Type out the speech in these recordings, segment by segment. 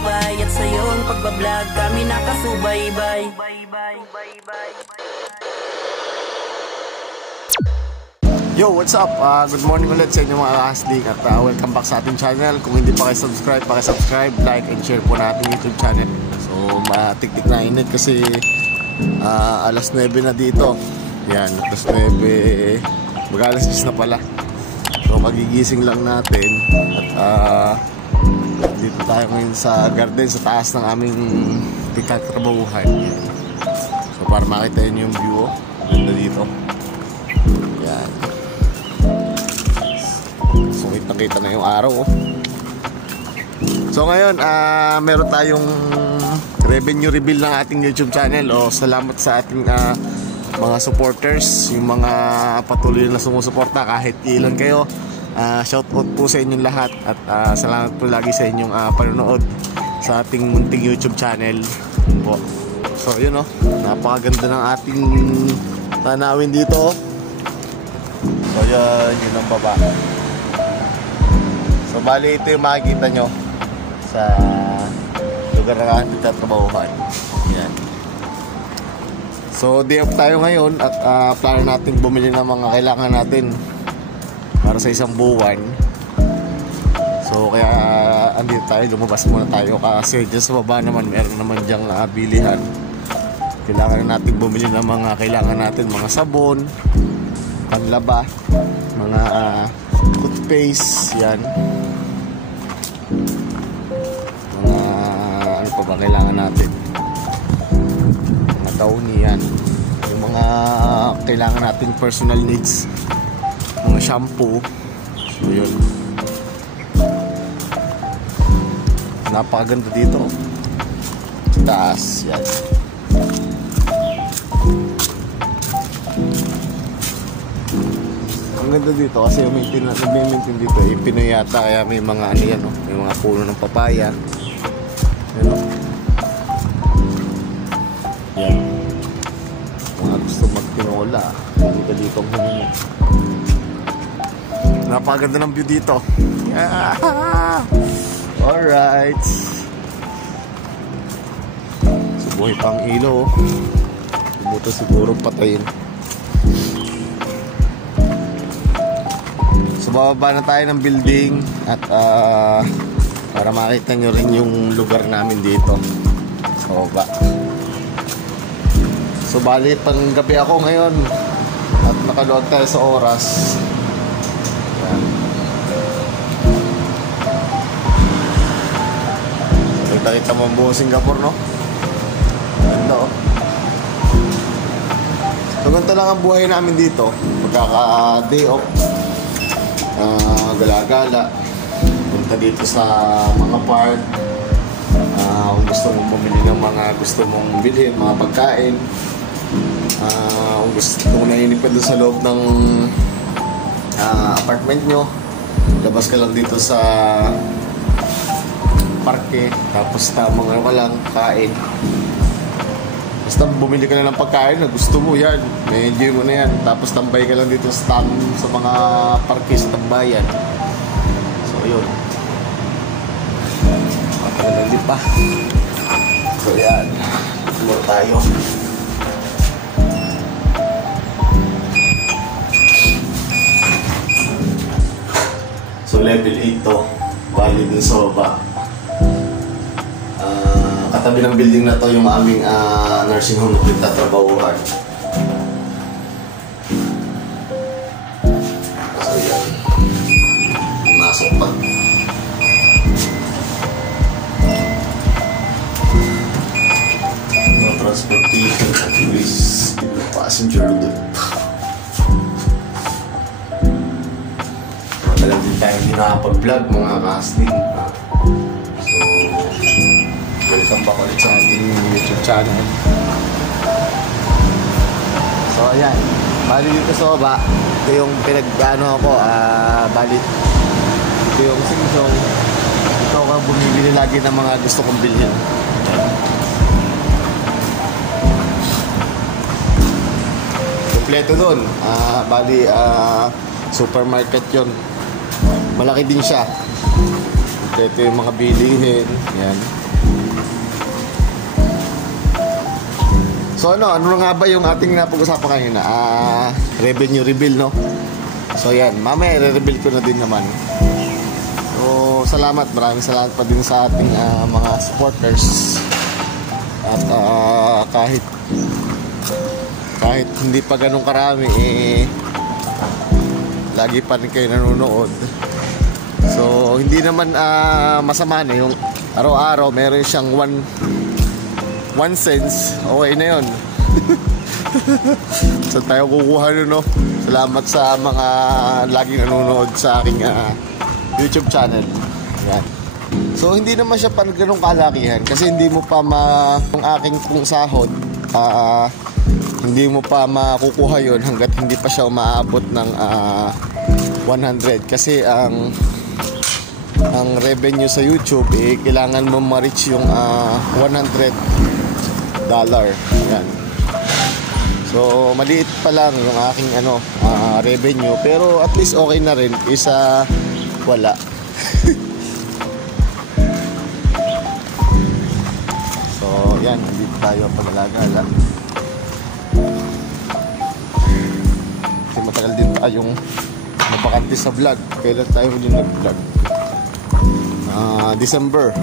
gabay at sa iyong pagbablog kami nakasubaybay. Yo, what's up? Good morning ulit sa inyo mga kahasling at welcome back sa ating channel. Kung hindi pa kayo subscribe, paki-subscribe, like and share po na ating YouTube channel. So, matiktik na init kasi alas 9 na dito. Yan, alas 9, mag-alas 10 na pala. So, magigising lang natin at dito tayo ngayon sa garden, sa taas ng aming pinagtatrabahuhan. So, para makita nyo yung view, ganda dito. Yan. So, kita na yung araw. So, ngayon, meron tayong revenue reveal ng ating YouTube channel. Salamat sa ating mga supporters, yung mga patuloy na sumusuporta kahit ilan kayo. Shoutout po sa inyong lahat at salamat po lagi sa inyong panonood sa ating munting YouTube channel po. So, yun napakaganda ng ating tanawin dito. So, yun ang baba. So, bali ito yung makikita nyo sa lugar na kami nagtatrabahuhan. Yan. So, day off tayo ngayon at plano natin bumili ng mga kailangan natin para sa isang buwan. So, kaya andito tayo, lumabas muna tayo kasi dyan sa baba naman meron naman dyang bilihan. Kailangan natin bumili ng mga kailangan natin, mga sabon, panlaba, mga toothpaste, yan. Mga ano pa ba kailangan natin? Mga tawni, yan. Yung mga kailangan natin personal needs, mga shampoo. So yun, napakaganda dito sa taas, yan. Ang ganda dito kasi yung nag-maintain dito Pinoy yata, kaya may mga ano yan, may mga puno ng papaya. Yan, yan. Mga gusto magtinola, hindi ka dito ang humingi. Napakaganda ng view dito. Yeah! Alright. So, buhay pang ilo. Buto siguro patayin. So, bababa na tayo ng building at para makita nyo rin yung lugar namin dito sa baba. So, bali pang gabi ako ngayon at nakaluwag tayo sa oras. Yan. So, kita mo ang buong Singapore, no? Ganda, So, ganito lang ang buhay namin dito pagkaka-day off. Gala-gala, punta dito sa mga park, kung gusto mong bumili ng mga gusto mong bilhin, mga pagkain, kung gusto mong nainip ka doon sa loob ng apartment nyo, labas ka lang dito sa parke, tapos tamang ka lang, kain. Basta bumili ka na ng pagkain na gusto mo, yan, may-enjoy mo na yan. Tapos tambay ka lang dito sa mga parke sa tambayan. So, yun. Matagal din pa. So, yan. Tumuro tayo. So, level 8 to. Bali din sa baba. Katabi ng building na to yung aming nursing home na pinagtatrabahuhan. So yan, masok pa. No transportation at least passenger doon. Matagal din tayo hindi nakapag-vlog mga casting. Welcome back ulit sa ating YouTube channel. So ayan, bali dito sa baba, ito yung pinag-ano ako, bali ito yung singsong. Ito ako bumibili lagi ng mga gusto kong bilhin. Kompleto dun, bali supermarket yon. Malaki din siya. Ito yung mga bilihin. Yan. So ano nga ba yung ating napag-usapan kanina? Revenue reveal, no? So yan, mamaya i-reveal ko na din naman. So salamat, maraming salamat pa din sa ating mga supporters. At kahit hindi pa ganun karami, lagi pa rin kayo nanonood. So hindi naman masama na yung araw-araw meron siyang 1 cents. Okay na yun. So tayo kukuha nun, no? Salamat sa mga laging nanonood sa aking YouTube channel. Yan. So hindi naman siya pa ganung kalakihan kasi hindi mo pa yung aking pong sahod, hindi mo pa makukuha yun hanggat hindi pa siya umaabot ng 100 kasi ang revenue sa YouTube kailangan mo ma-reach yung $100. Yan. So maliit pa lang yung aking revenue, pero at least okay na rin isa wala. So yan, hindi tayo pag-alagala kasi matagal din tayong napakante sa vlog. Kailan tayo din nag-vlog? December.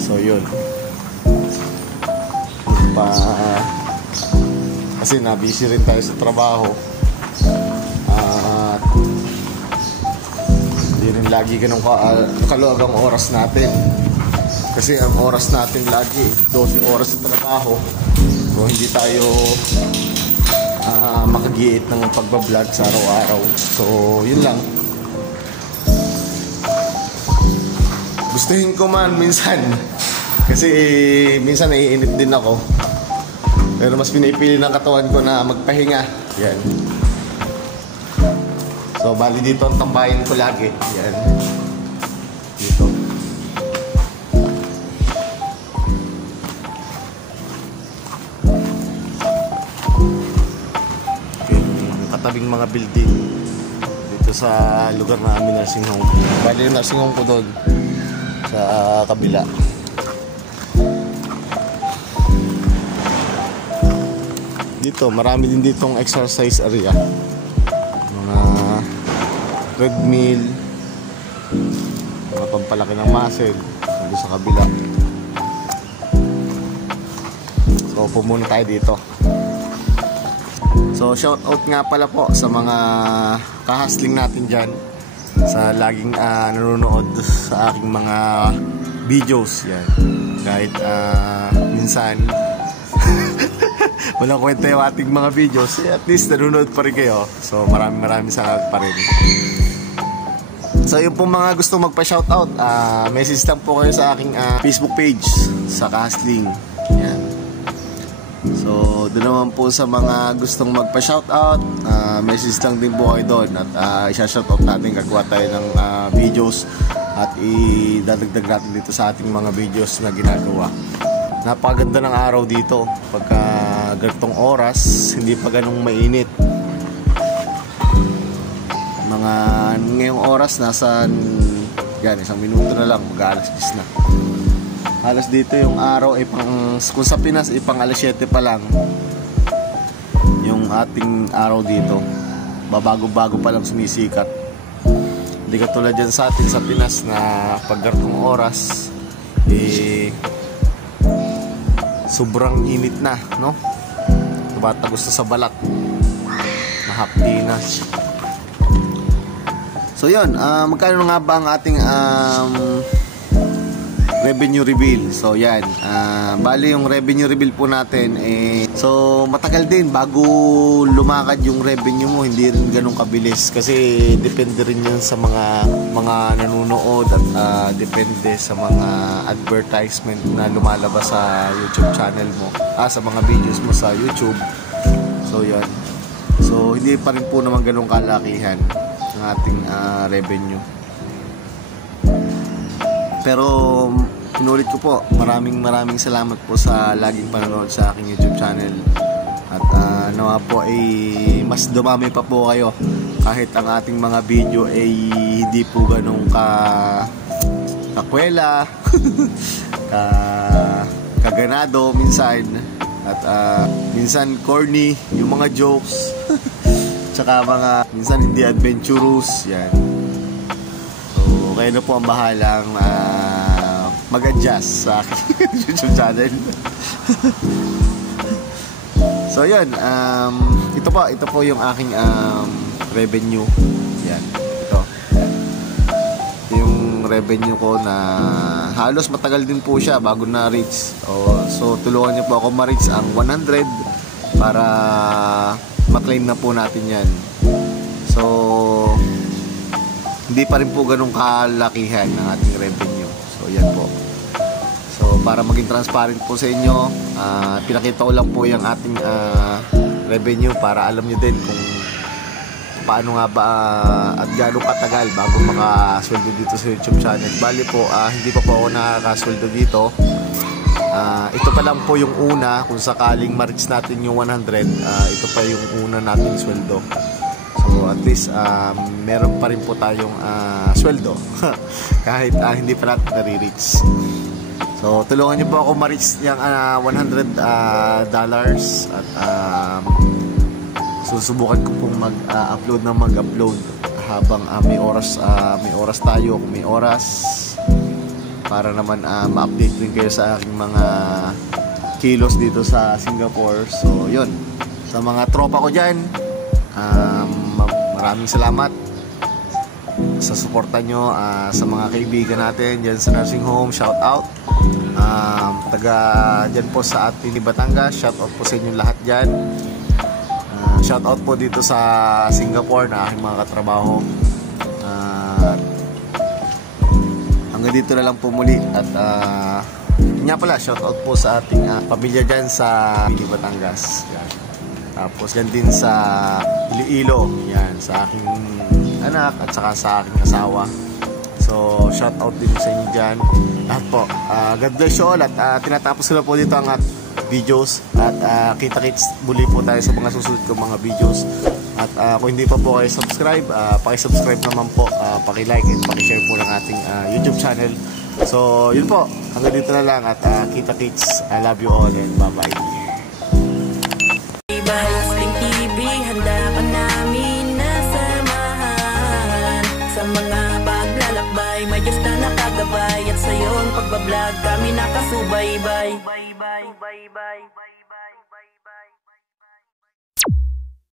So yun kasi na-busy rin tayo sa trabaho at hindi rin lagi ganun kaluwag ang oras natin kasi ang oras natin lagi 12 oras sa trabaho. So hindi tayo makagiit ng pagbablog sa araw-araw. So yun lang. Gustuhin ko man minsan kasi minsan naiinip din ako, pero mas pinipili ng katawan ko na magpahinga. Yan. So bali dito ang tambahin ko lagi. Yan. Dito. Yung katabing mga building dito sa lugar namin, nursing home. Bali yung nursing home ko doon sa kabila. Dito, marami din ditong exercise area. Mga treadmill, mga pampalaki ng muscle, dito sa kabila. So, pumunta tayo dito. So, shout out nga pala po sa mga kahasling natin dyan, sa laging nanonood sa aking mga videos. Yan. Kahit minsan walang kwenta yung ating mga videos, at least nanonood pa rin kayo. So maraming salamat pa rin. So yung pong mga gusto magpa-shoutout, message lang po kayo sa aking Facebook page sa Kahasling. Yan. So doon naman po sa mga gustong magpa-shoutout, message lang din po kayo doon at isa-shoutout natin, gagawa tayo ng videos at idadagdag natin dito sa ating mga videos na ginagawa. Napakaganda ng araw dito pagka ganitong oras, hindi pa ganong mainit. Mga ngayong oras nasa yan, 1 minuto na lang mag-alas 10 na. Halos dito yung araw kung sa Pinas pang alas 7 pa lang yung ating araw dito. Babago-bago pa lang sumisikat. Hindi katulad dyan sa atin sa Pinas na pag ganitong oras sobrang init na, no? Bata gusto sa balat, mahapdi na. So yun, magkano nga ba ang ating revenue reveal? So yan, bali yung revenue reveal po natin so matagal din bago lumakad yung revenue mo. Hindi rin ganun kabilis kasi depende rin yan sa mga nanonood at depende sa mga advertisement na lumalabas sa YouTube channel mo, sa mga videos mo sa YouTube. So yan, so hindi pa rin po naman ganun kalakihan ng ating revenue. Pero inulit ko po, maraming salamat po sa laging panonood sa aking YouTube channel. At nawa po ay mas dumami pa po kayo kahit ang ating mga video ay hindi po ganun kakwela, kaganado minsan, at minsan corny yung mga jokes, tsaka minsan hindi adventurous yan. So kayo na po ang bahalang mag-adjust sa aking YouTube channel. So yun, ito po yung aking revenue. Yan, ito yung revenue ko na halos matagal din po siya bago na-reach. So tulungan niyo po ako ma-reach ang 100 para ma-claim na po natin yan. So hindi pa rin po ganun kalakihan ng ating revenue. So yan po. So para maging transparent po sa inyo, pinakita ko lang po yung ating revenue para alam nyo din kung paano nga ba at gaano katagal bago makasweldo dito sa YouTube channel. Bali po, hindi pa po ako nakakasweldo dito. Ito pa lang po yung una, kung sakaling ma-reach natin yung 100, ito pa yung una nating sweldo. So at least meron pa rin po tayong sweldo kahit hindi pa natin nare-reach. So tulungan niyo po ako ma-reach yung $100 at susubukan ko pong mag-upload habang may oras tayo, kung may oras, para naman ma-update din kayo sa aking mga kilos dito sa Singapore. So yun, sa mga tropa ko dyan, maraming salamat sa suporta nyo, sa mga kaibigan natin dyan sa nursing home, shout out. Taga dyan po sa atin ni Batangas, shout out po sa inyo lahat dyan. Shout out po dito sa Singapore na aking mga katrabaho. Hanggang dito na lang po muli. At yun nga pala, shout out po sa ating pamilya dyan sa Batangas. Yan. Tapos yan din sa Iloilo, yan, sa aking anak at saka sa aking asawa. So shout out din sa inyo dyan lahat po. God bless you all. At tinatapos ko na po dito ang videos. At kita-kits muli po tayo sa mga susunod kong mga videos. At kung hindi pa po kayo subscribe, paki-subscribe naman po, paki-like and paki-share po ng ating YouTube channel. So yun po, hanggang dito na lang. At kita-kits, I love you all and bye-bye. Hustling TV, handa ka namin nasamahan sa mga paglalakbay. May Diyos na nakagabay at sa iyong pagbablog kami nakasubaybay.